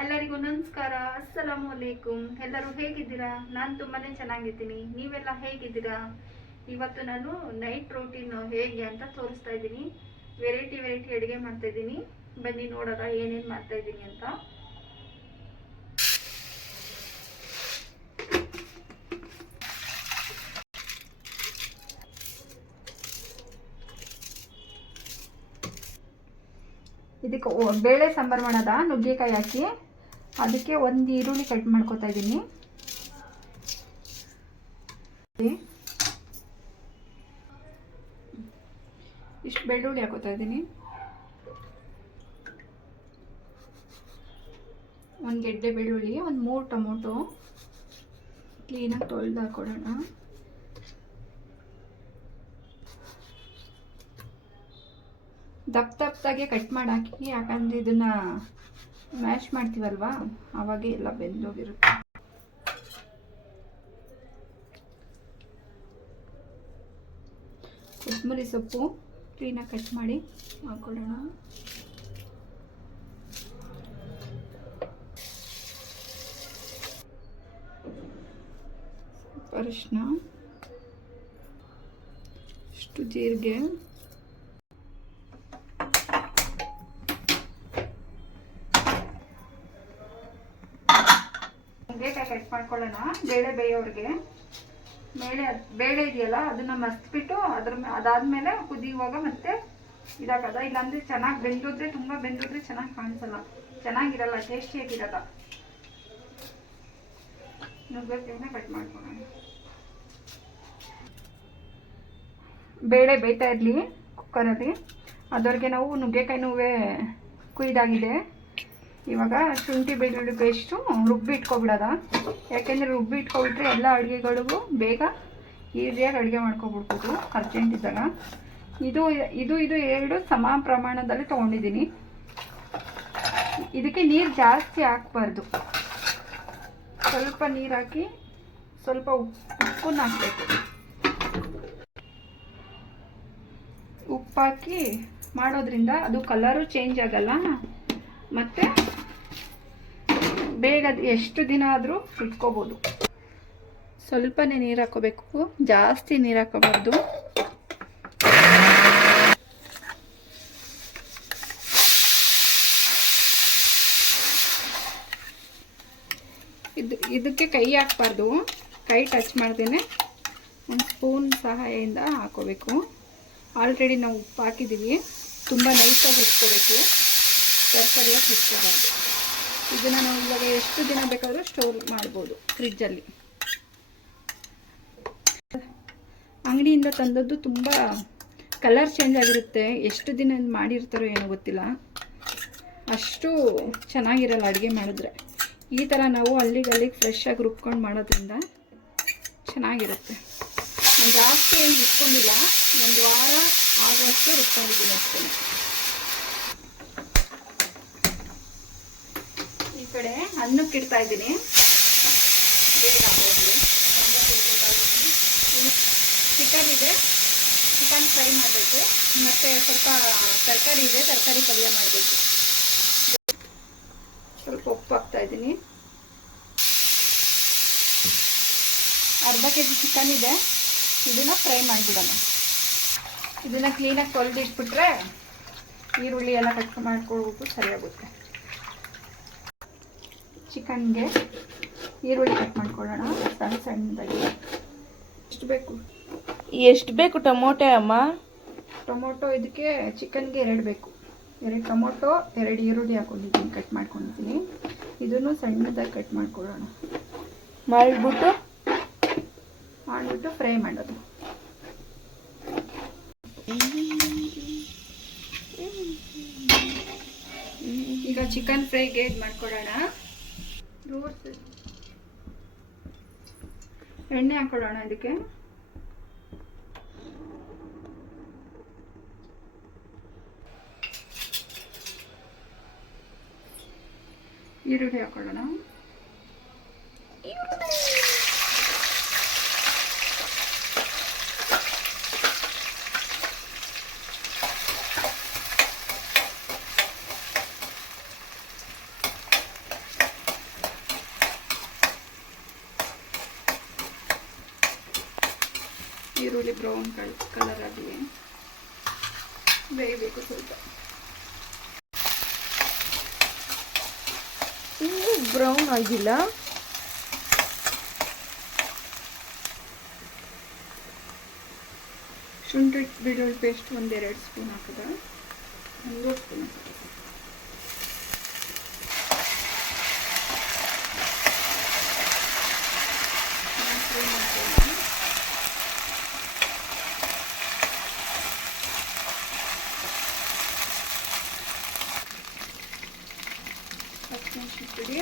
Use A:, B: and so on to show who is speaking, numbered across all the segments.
A: ಎಲ್ಲರಿಗೂ ನಮಸ್ಕಾರ. ಅಸ್ಸಲಾಮು ಅಲೈಕುಮ್. ಎಲ್ಲರೂ ಹೇಗಿದ್ದೀರಾ? ನಾನು ತುಂಬಾನೇ ಚೆನ್ನಾಗಿದ್ದೀನಿ. ನೀವೆಲ್ಲ ಹೇಗಿದ್ದೀರಾ? ಇವತ್ತು ನಾನು ನೈಟ್ ರೋಟೀನ್ ಹೇಗೆ ಅಂತ ತೋರಿಸ್ತಾ ಇದ್ದೀನಿ. ವೆರೈಟಿ ವೆರೈಟಿ ಅಡುಗೆ ಮಾಡ್ತಾ ಇದ್ದೀನಿ. ಬನ್ನಿ ನೋಡೋಣ ಏನೇನು ಮಾಡ್ತಾ ಇದ್ದೀನಿ ಅಂತ. ಇದಕ್ಕೆ ಬೇಳೆ ಸಾಂಬಾರು ಮಾಡೋದ? ನುಗ್ಗೆಕಾಯಿ ಹಾಕಿ. ಅದಕ್ಕೆ ಒಂದು ಈರುಳ್ಳಿ ಕಟ್ ಮಾಡ್ಕೊತಾ ಇದ್ದೀನಿ ಇಷ್ಟು ಬೆಳ್ಳುಳ್ಳಿ ಹಾಕೋತಾ ಇದ್ದೀನಿ ಒಂದು ಗೆಡ್ಡೆ ಬೆಳ್ಳುಳ್ಳಿ, ಒಂದು ಮೂರು ಟೊಮೊಟೊ. ಕ್ಲೀನಾಗಿ ತೊಳೆದು ಹಾಕೊಡೋಣ. ದಪ್ಪ ದಪ್ಪದಾಗೆ ಕಟ್ ಮಾಡಿ ಹಾಕಿ, ಯಾಕಂದರೆ ಇದನ್ನ ಮ್ಯಾಶ್ ಮಾಡ್ತೀವಲ್ವಾ? ಆವಾಗೆ ಎಲ್ಲ ಬೆಂದೋಗಿರುತ್ತೆ. ಕೊತ್ತಂಬರಿ ಸೊಪ್ಪು ಕ್ಲೀನಾಗಿ ಕಟ್ ಮಾಡಿ ಹಾಕೊಳ್ಳೋಣ. ಅರಿಶಿನ ಇಷ್ಟು ಜೀರಿಗೆ. ನುಗ್ಗೆಕಾಯಿ ಕಟ್ ಮಾಡ್ಕೊಳ್ಳೋಣ, ಬೇಳೆ ಬೇಯೋರಿಗೆ. ಬೇಳೆ ಬೇಳೆ ಇದೆಯಲ್ಲ, ಅದನ್ನ ಮಸ್ತ್ಬಿಟ್ಟು ಅದ್ರ ಅದಾದ್ಮೇಲೆ ಕುದಿಯುವಾಗ ಮತ್ತೆ ಇದಾಗದ. ಇಲ್ಲಾಂದ್ರೆ ಚೆನ್ನಾಗಿ ಬೆಂದಿದ್ರೆ, ತುಂಬಾ ಬೆಂದಿದ್ರೆ ಚೆನ್ನಾಗಿ ಕಾಣಿಸಲ್ಲ. ಚೆನ್ನಾಗಿರಲ್ಲ, ಟೇಸ್ಟಿಯಾಗಿರಲ್ಲ. ನುಗ್ಗೆಕಾಯನ್ನ ಕಟ್ ಮಾಡ್ಕೊಳ್ಳೋಣ. ಬೇಳೆ ಬೇಯ್ತಾ ಇರಲಿ ಕುಕ್ಕರಲ್ಲಿ ಅದವ್ರಿಗೆ ನಾವು ನುಗ್ಗೆಕಾಯಿನೂ ಕುಯ್ದಾಗಿದೆ. ಇವಾಗ ಶುಂಠಿ ಬೆಳ್ಳುಳ್ಳಿ ಪೇಸ್ಟು ರುಬ್ಬಿ ಇಟ್ಕೊಬಿಡೋದ. ಯಾಕೆಂದರೆ ರುಬ್ಬಿ ಇಟ್ಕೊಬಿಟ್ರೆ ಎಲ್ಲ ಅಡುಗೆಗಳಿಗೂ ಬೇಗ ಈಸಿಯಾಗಿ ಅಡುಗೆ ಮಾಡ್ಕೊಬಿಡ್ಬೋದು ಅರ್ಜೆಂಟ್ ಇದ್ದಾಗ. ಇದು ಇದು ಇದು ಎರಡು ಸಮ ಪ್ರಮಾಣದಲ್ಲಿ ತೊಗೊಂಡಿದ್ದೀನಿ. ಇದಕ್ಕೆ ನೀರು ಜಾಸ್ತಿ ಹಾಕ್ಬಾರ್ದು. ಸ್ವಲ್ಪ ನೀರು ಹಾಕಿ ಸ್ವಲ್ಪ ಉಪ್ಪು ಹಾಕಬೇಕು ಉಪ್ಪಾಕಿ ಮಾಡೋದ್ರಿಂದ ಅದು ಕಲರು ಚೇಂಜ್ ಆಗಲ್ಲ. ಮತ್ತು ಬೇಗ ಎಷ್ಟು ದಿನ ಆದರೂ ಇಟ್ಕೋಬೋದು ಸ್ವಲ್ಪನೇ ನೀರು ಹಾಕೋಬೇಕು. ಜಾಸ್ತಿ ನೀರು ಹಾಕೋಬಾರ್ದು. ಇದು, ಇದಕ್ಕೆ ಕೈ ಹಾಕ್ಬಾರ್ದು. ಕೈ ಟಚ್ ಮಾಡ್ದೇನೆ ಒಂದು ಸ್ಪೂನ್ ಸಹಾಯದಿಂದ ಹಾಕೋಬೇಕು. ಆಲ್ರೆಡಿ ನಾವು ಉಪ್ಪು ಹಾಕಿದ್ದೀವಿ ತುಂಬ ನೈಸಾಗಿ ಇಟ್ಕೋಬೇಕು ತರಕಾರಿಯಾಗಿ ಇಟ್ಕೋಬಾರ್ದು ಇದನ್ನು ನಾವು ಇವಾಗ ಎಷ್ಟು ದಿನ ಬೇಕಾದರೂ ಸ್ಟೋರ್ ಮಾಡ್ಬೋದು ಫ್ರಿಜ್ಜಲ್ಲಿ ಅಂಗಡಿಯಿಂದ ತಂದದ್ದು ತುಂಬ ಕಲರ್ ಚೇಂಜ್ ಆಗಿರುತ್ತೆ. ಎಷ್ಟು ದಿನ ಮಾಡಿರ್ತಾರೋ ಏನೋ ಗೊತ್ತಿಲ್ಲ. ಅಷ್ಟು ಚೆನ್ನಾಗಿರಲ್ಲ ಅಡುಗೆ ಮಾಡಿದ್ರೆ. ಈ ಥರ ನಾವು ಅಲ್ಲಿಗೆ ಅಲ್ಲಿಗೆ ಫ್ರೆಶ್ಶಾಗಿ ರುಬ್ಕೊಂಡು ಮಾಡೋದ್ರಿಂದ ಚೆನ್ನಾಗಿರುತ್ತೆ. ನಾನು ಜಾಸ್ತಿ ಏನು ರುಬ್ಕೊಂಡಿಲ್ಲ. ಒಂದು ವಾರ ಆಗುವಷ್ಟು ರುಬ್ಕೊಂಡಿದ್ದೀನಿ ಅಷ್ಟೇ ಈ ಅನ್ನಕ್ಕೆ ಇಡ್ತಾ ಇದ್ದೀನಿ. ಚಿಕನ್ ಇದೆ. ಚಿಕನ್ ಫ್ರೈ ಮಾಡಬೇಕು. ಮತ್ತು ಸ್ವಲ್ಪ ತರಕಾರಿ ಇದೆ. ತರಕಾರಿ ಪಲ್ಯ ಮಾಡಬೇಕು. ಸ್ವಲ್ಪ ಉಪ್ಪು ಹಾಕ್ತಾ ಇದ್ದೀನಿ. ಅರ್ಧ ಕೆ ಜಿ ಚಿಕನ್ ಇದೆ. ಇದನ್ನು ಫ್ರೈ ಮಾಡಿಬಿಡೋಣ. ಇದನ್ನು ಕ್ಲೀನಾಗಿ ತೊಳೆದಿಟ್ಬಿಟ್ರೆ ಈರುಳ್ಳಿ ಎಲ್ಲ ಕಟ್ ಮಾಡ್ಕೊಳ್ಬೇಕು, ಸರಿಯಾಗುತ್ತೆ. ಚಿಕನ್ಗೆ ಈರುಳ್ಳಿ ಕಟ್ ಮಾಡ್ಕೊಳ್ಳೋಣ ಸಣ್ಣ ಸಣ್ಣದಾಗಿ. ಎಷ್ಟು ಬೇಕು?
B: ಎಷ್ಟು ಬೇಕು ಟೊಮೊಟೊ ಅಮ್ಮ?
A: ಟೊಮೊಟೊ ಇದಕ್ಕೆ ಚಿಕನ್ಗೆ ಎರಡು ಬೇಕು. ಎರಡು ಟೊಮೊಟೊ ಎರಡು ಈರುಳ್ಳಿ ಹಾಕೊಂಡಿದ್ದೀನಿ ಕಟ್ ಮಾಡ್ಕೊಂಡಿದ್ದೀನಿ. ಇದನ್ನು ಸಣ್ಣದಾಗಿ ಕಟ್ ಮಾಡ್ಕೊಳ್ಳೋಣ.
B: ಮಾಡಿಬಿಟ್ಟು?
A: ಮಾಡಿಬಿಟ್ಟು ಫ್ರೈ ಮಾಡೋದು. ಈಗ ಚಿಕನ್ ಫ್ರೈಗೆ ಇದು ಮಾಡ್ಕೊಳ್ಳೋಣ ಎಣ್ಣೆ ಹಾಕೊಳ್ಳೋಣ ಇದಕ್ಕೆ. ಈರುಳ್ಳಿ ಹಾಕೊಳ್ಳೋಣ. ಈರುಳ್ಳಿ ಬ್ರೌನ್ ಕಲರ್ ಆಗಲಿ ಬೇಯಬೇಕು ಸ್ವಲ್ಪ.
B: ಇನ್ನೂ ಬ್ರೌನ್ ಆಗಿಲ್ಲ.
A: ಶುಂಠಿ ಬೆಳ್ಳುಳ್ಳಿ ಪೇಸ್ಟ್ ಒಂದೆರಡು ಸ್ಪೂನ್ ಹಾಕಿದ. ಒಂದು ಸ್ಪೂನ್ ಹಸಿಮೆಣಸಿನ ಪುಡಿ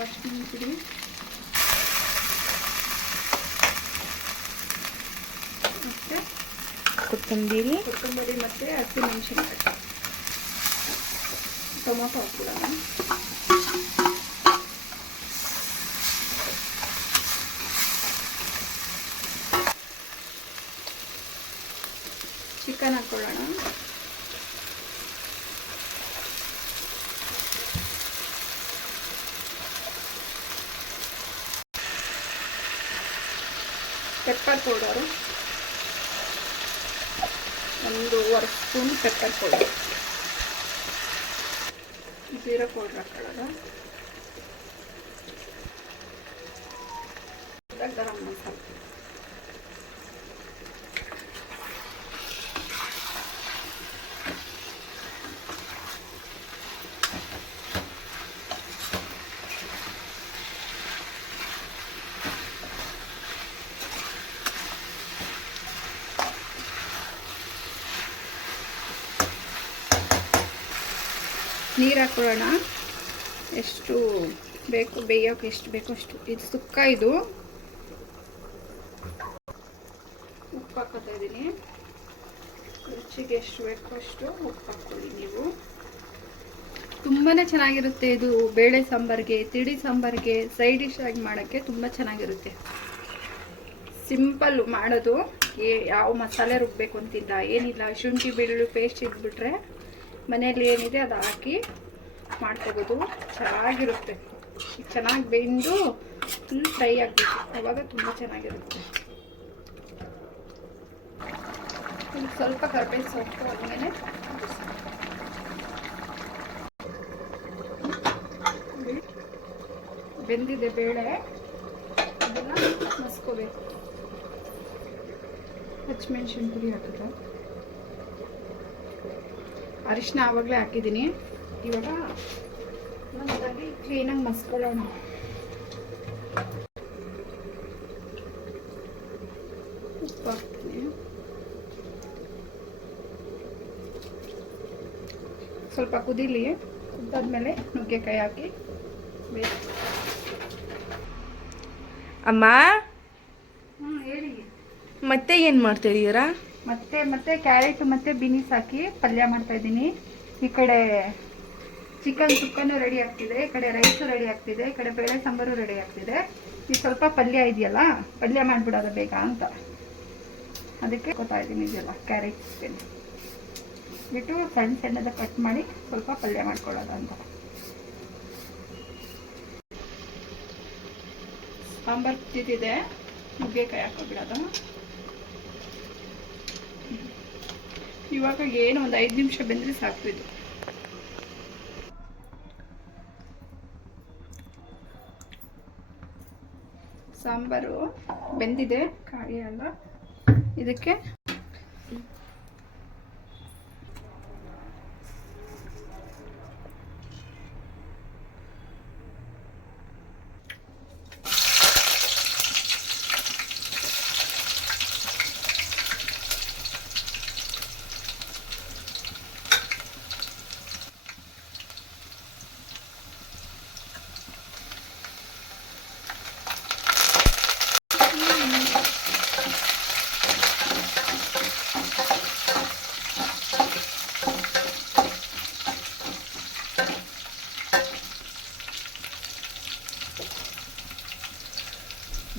A: ಅರಿಶಿನ ಪುಡಿ ಮತ್ತು
B: ಕೊತ್ತಂಬರಿ.
A: ಕೊತ್ತಂಬರಿ ಮತ್ತು ಹಸಿಮೆಣಸಿನಕಾಯಿ ಟೊಮೊಟೊ ಹಾಕ್ಬಿಡೋಣ ಚಿಕನ್ ಹಾಕ್ಕೊಳ್ಳೋಣ ಪೆಪ್ಪರ್ ಪೌಡರು ಒಂದೂವರೆ spoon pepper powder jeera powder ಹಾಕೊಳ್ಳೋದು ಗರಂ ಮಸಾಲೆ ನೀರು ಹಾಕೊಳ್ಳೋಣ. ಎಷ್ಟು ಬೇಕು, ಬೇಯೋಕೆ ಎಷ್ಟು ಬೇಕೋ ಅಷ್ಟು. ಇದು ಸುಕ್ಕ ಇದು. ಉಪ್ಪು ಹಾಕೋತಾ ಇದ್ದೀನಿ. ರುಚಿಗೆ ಎಷ್ಟು ಬೇಕೋ ಅಷ್ಟು ಉಪ್ಪು ಹಾಕ್ಕೊಳ್ಳಿ ನೀವು. ತುಂಬಾ ಚೆನ್ನಾಗಿರುತ್ತೆ ಇದು ಬೇಳೆ ಸಾಂಬಾರಿಗೆ, ತಿಳಿ ಸಾಂಬಾರಿಗೆ ಸೈಡ್ ಡಿಶ್ ಆಗಿ ಮಾಡೋಕ್ಕೆ ತುಂಬ ಚೆನ್ನಾಗಿರುತ್ತೆ. ಸಿಂಪಲ್ ಮಾಡೋದು. ಯಾವ ಮಸಾಲೆ ರುಬ್ಬಬೇಕು ಅಂತಿಲ್ಲ, ಏನಿಲ್ಲ. ಶುಂಠಿ, ಬೆಳ್ಳುಳ್ಳಿ ಪೇಸ್ಟ್ ಇದ್ಬಿಟ್ರೆ ಮನೆಯಲ್ಲಿ ಏನಿದೆ ಅದು ಹಾಕಿ ಮಾಡ್ಕೋಬೋದು. ಚೆನ್ನಾಗಿರುತ್ತೆ. ಚೆನ್ನಾಗಿ ಬೆಂದು ಫುಲ್ ಫ್ರೈ ಆಗಬೇಕು. ಅವಾಗ ತುಂಬ ಚೆನ್ನಾಗಿರುತ್ತೆ. ಸ್ವಲ್ಪ ಕರ್ಬೇವು ಸೊಪ್ಪು ಆದಮೇಲೆ ಬೆಂದಿದೆ ಬೇಳೆ. ಅದನ್ನು ಮಸ್ಕೋಬೇಕು. ಹಚ್ಮೆಣ್ಸಿನ ಪುಡಿ ಹಾಕಿದೆ? ಅರಿಶಿನ ಆವಾಗಲೇ ಹಾಕಿದ್ದೀನಿ. ಇವಾಗ ಕ್ಲೀನಾಗಿ ಮಸ್ಕೊಳ್ಳೋಣ. ಉಪ್ಪು ಹಾಕ್ತೀನಿ. ಸ್ವಲ್ಪ ಕುದೀಲಿ ಕುದ್ದಾದ್ಮೇಲೆ ನುಗ್ಗೆಕಾಯಿ ಹಾಕಿ
B: ಅಮ್ಮ? ಮತ್ತೆ ಏನು ಮಾಡ್ತಾ ಇದೀರಾ
A: ಮತ್ತೆ ಮತ್ತೆ ಕ್ಯಾರೆಟ್ ಮತ್ತೆ ಬಿನಿಸ್ ಹಾಕಿ ಪಲ್ಯ ಮಾಡ್ತಾ ಇದ್ದೀನಿ. ಈ ಕಡೆ ಚಿಕನ್ ಸುಕ್ಕನು ರೆಡಿ ಆಗ್ತಿದೆ, ಈ ಕಡೆ ರೈಸು ರೆಡಿ ಆಗ್ತಿದೆ, ಈ ಕಡೆ ಬೇಳೆ ಸಾಂಬಾರು ರೆಡಿ ಆಗ್ತಿದೆ. ಈ ಸ್ವಲ್ಪ ಪಲ್ಯ ಇದೆಯಲ್ಲ, ಪಲ್ಯ ಮಾಡಿಬಿಡೋದು ಬೇಗ ಅಂತ. ಅದಕ್ಕೆ ಗೊತ್ತಾ ಇದ್ದೀನಿ ಇದೆಯಲ್ಲ ಕ್ಯಾರೆಟ್ ಬಿಟ್ಟು ಸಣ್ಣ ಸಣ್ಣದ ಕಟ್ ಮಾಡಿ ಸ್ವಲ್ಪ ಪಲ್ಯ ಮಾಡ್ಕೊಳ್ಳೋದು ಅಂತ. ಸಾಂಬಾರು ಕುದ್ದಿದೆ ನುಗ್ಗೆಕಾಯಿ ಹಾಕೋಬಿಡೋದು. ಇವಾಗ ಏನು ಒಂದು ಐದು ನಿಮಿಷ ಬೆಂದರೆ ಸಾಕು ಇದು. ಸಾಂಬಾರು ಬೆಂದಿದೆ ಕಾಯಿ ಎಲ್ಲ ಇದಕ್ಕೆ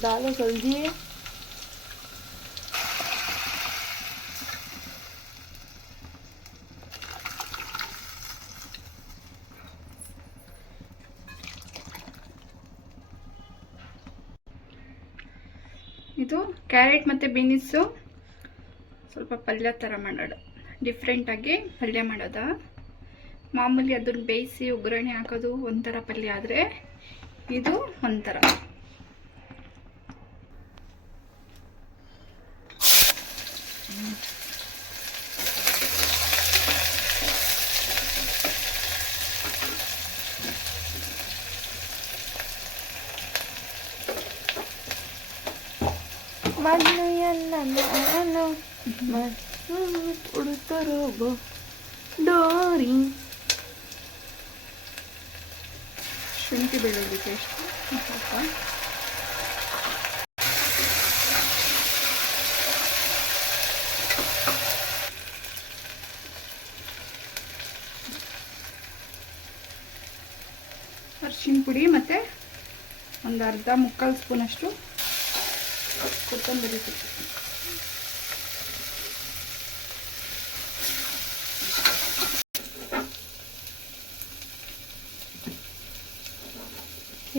B: डालो जल्दी
A: ಇದು ಕ್ಯಾರೆಟ್ ಮತ್ತು ಬೀನಿಸು ಸ್ವಲ್ಪ ಪಲ್ಯ ಥರ ಮಾಡೋದು ಡಿಫ್ರೆಂಟಾಗಿ ಪಲ್ಯ ಮಾಡೋದ ಮಾಮೂಲಿ ಅದನ್ನು ಬೇಯಿಸಿ ಒಗ್ಗರಣೆ ಹಾಕೋದು ಒಂಥರ ಪಲ್ಯ ಆದರೆ ಇದು ಒಂಥರ
B: ಮಣ್ಣು ಎಲ್ಲ ನಾನು ಉಡುತ್ತರೋ ಡೋರಿ
A: ಶುಂಠಿ ಬೆಳ್ಳುಳ್ಳಿ ಪೇಸ್ಟ್ ಸ್ವಲ್ಪ ಅರಿಶಿನ ಪುಡಿ ಮತ್ತು ಒಂದು ಅರ್ಧ ಮುಕ್ಕಾಲು ಸ್ಪೂನಷ್ಟು ಕೊತ್ತಂಬರಿ ಸೊಪ್ಪು.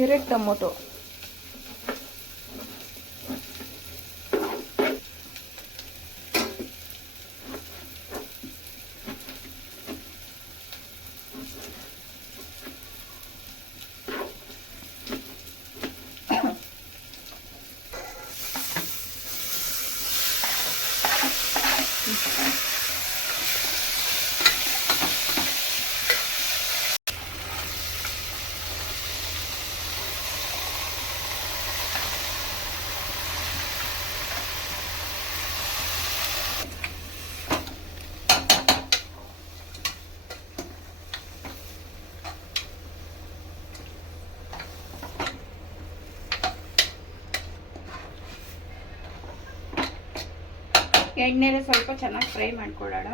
B: ಎರಡು ಟೊಮೊಟೊ.
A: ಎಣ್ಣೆಲೆ ಸ್ವಲ್ಪ ಚೆನ್ನಾಗಿ ಫ್ರೈ ಮಾಡ್ಕೊಳ್ಳೋಣ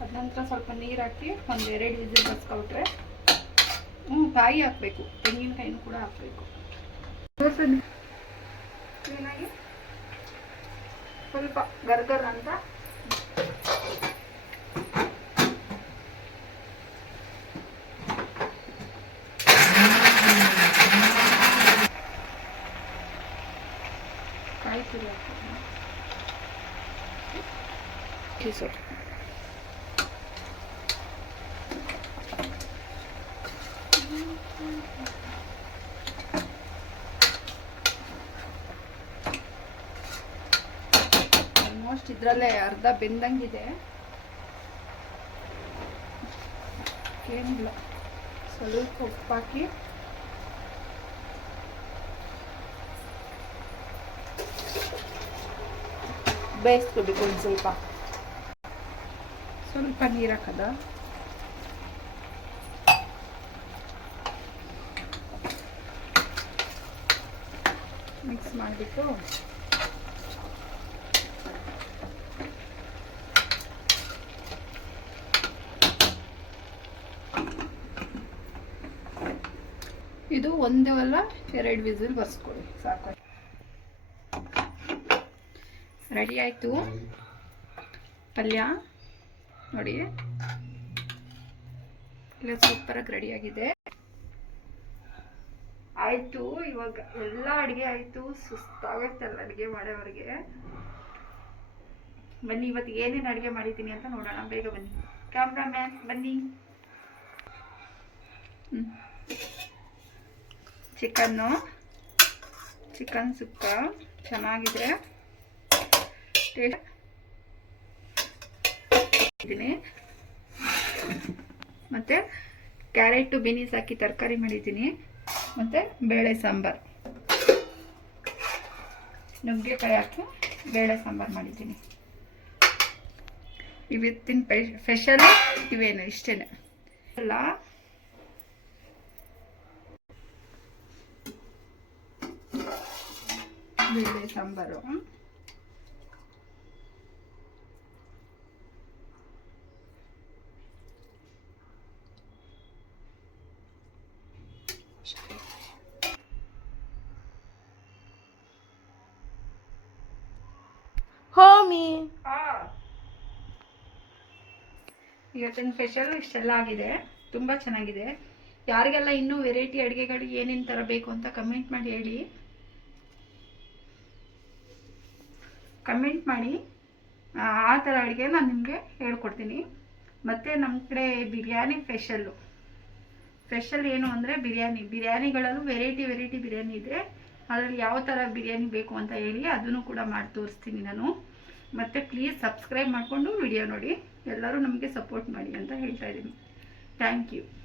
A: ಅದ ನಂತರ ಸ್ವಲ್ಪ ನೀರು ಹಾಕಿ ಒಂದು ಎರಡು ವಿಸಿಲ್ ಬಸ್ಕೊಬಿಟ್ರೆ ಹ್ಞೂ ಕಾಯಿ ಹಾಕಬೇಕು. ತೆಂಗಿನಕಾಯಿನೂ ಕೂಡ ಹಾಕಬೇಕು. ಕ್ಲೀನಾಗಿ ಸ್ವಲ್ಪ ಗರ್ಗರ್ ಅಂತ ಕಾಯಿ ತುರಿ ಹಾಕ್ತೀನಿ
B: ಕಿಸು
A: ಆಲ್ಮೋಸ್ಟ್ ಇದರಲ್ಲೇ ಅರ್ಧ ಬೆಂದಂಗಿದೆ. ಏನಿಲ್ಲ. ಸ್ವಲ್ಪ ಉಪ್ಪಾಕಿ
B: ಬೇಯಿಸ್ಕೋಬೇಕು ಒಂದು ಸ್ವಲ್ಪ.
A: ಸ್ವಲ್ಪ ನೀರು ಹಾಕದ ಮಿಕ್ಸ್ ಮಾಡಿಬಿಟ್ಟು ಇದು ಒಂದೇ ಅಲ್ಲ ಎರಡು ವಿಸಿಲ್ ಬರ್ಸ್ಕೊಳ್ಳಿ ಸಾಕು. ರೆಡಿ ಆಯಿತು? ಪಲ್ಯ? ನೋಡಿ. ಇಲ್ಲ ಸೂಪರಾಗಿ ರೆಡಿಯಾಗಿದೆ ಆಯಿತು, ಇವಾಗ ಎಲ್ಲ ಅಡುಗೆ ಆಯಿತು. ಸುಸ್ತಾಗೈತಲ್ಲ ಅಡುಗೆ ಮಾಡೋವರೆಗೆ. ಬನ್ನಿ, ಇವತ್ತು ಏನೇನು ಅಡುಗೆ ಮಾಡಿದ್ದೀನಿ ಅಂತ ನೋಡೋಣ. ಬೇಗ ಬನ್ನಿ. ಕ್ಯಾಮ್ರಾಮ್ಯಾನ್ ಬನ್ನಿ. ಚಿಕನ್ನು. ಚಿಕನ್ ಸುಕ್ಕ. ಚೆನ್ನಾಗಿದೆ. ಟೇಸ್ಟ್ ಮತ್ತು ಕ್ಯಾರೆಟು, ಬೀನೀಸ್ ಹಾಕಿ ತರಕಾರಿ ಮಾಡಿದ್ದೀನಿ. ಮತ್ತು ಬೇಳೆ ಸಾಂಬಾರು. ನುಗ್ಗೆಕಾಯಿ ಹಾಕಿ ಬೇಳೆ ಸಾಂಬಾರು ಮಾಡಿದ್ದೀನಿ. ಇವತ್ತಿನ ಪೆ ಸ್ಪೆಷಲು ಇವೇನು ಇಷ್ಟೇ ಅಲ್ಲ. ಬೇಳೆ ಸಾಂಬಾರು. ಇವತ್ತಿನ ಸ್ಪೆಷಲ್ ಇಷ್ಟೆಲ್ಲ ಆಗಿದೆ. ತುಂಬ ಚೆನ್ನಾಗಿದೆ. ಯಾರಿಗೆಲ್ಲ ಇನ್ನೂ ವೆರೈಟಿ ಅಡುಗೆಗಳು ಏನೇನು ಥರ ಬೇಕು ಅಂತ ಕಮೆಂಟ್ ಮಾಡಿ ಹೇಳಿ. ಕಮೆಂಟ್ ಮಾಡಿ. ಆ ಥರ ಅಡುಗೆ ನಾನು ನಿಮಗೆ ಹೇಳ್ಕೊಡ್ತೀನಿ. ಮತ್ತು ನಮ್ಮ ಕಡೆ ಬಿರಿಯಾನಿ ಸ್ಪೆಷಲ್ಲು ಸ್ಪೆಷಲ್ ಏನು ಅಂದರೆ ಬಿರಿಯಾನಿ. ಬಿರಿಯಾನಿಗಳಲ್ಲೂ ವೆರೈಟಿ ವೆರೈಟಿ ಬಿರಿಯಾನಿ ಇದೆ. ಅದರಲ್ಲಿ ಯಾವ ಥರ ಬಿರಿಯಾನಿ ಬೇಕು ಅಂತ ಹೇಳಿ ಅದನ್ನು ಕೂಡ ಮಾಡಿ ತೋರಿಸ್ತೀನಿ ನಾನು. ಮತ್ತು ಪ್ಲೀಸ್ ಸಬ್ಸ್ಕ್ರೈಬ್ ಮಾಡಿಕೊಂಡು ವಿಡಿಯೋ ನೋಡಿ. ಎಲ್ಲರೂ ನಮಗೆ ಸಪೋರ್ಟ್ ಮಾಡಿ ಅಂತ ಹೇಳ್ತಾ ಇದ್ದೀನಿ. Thank you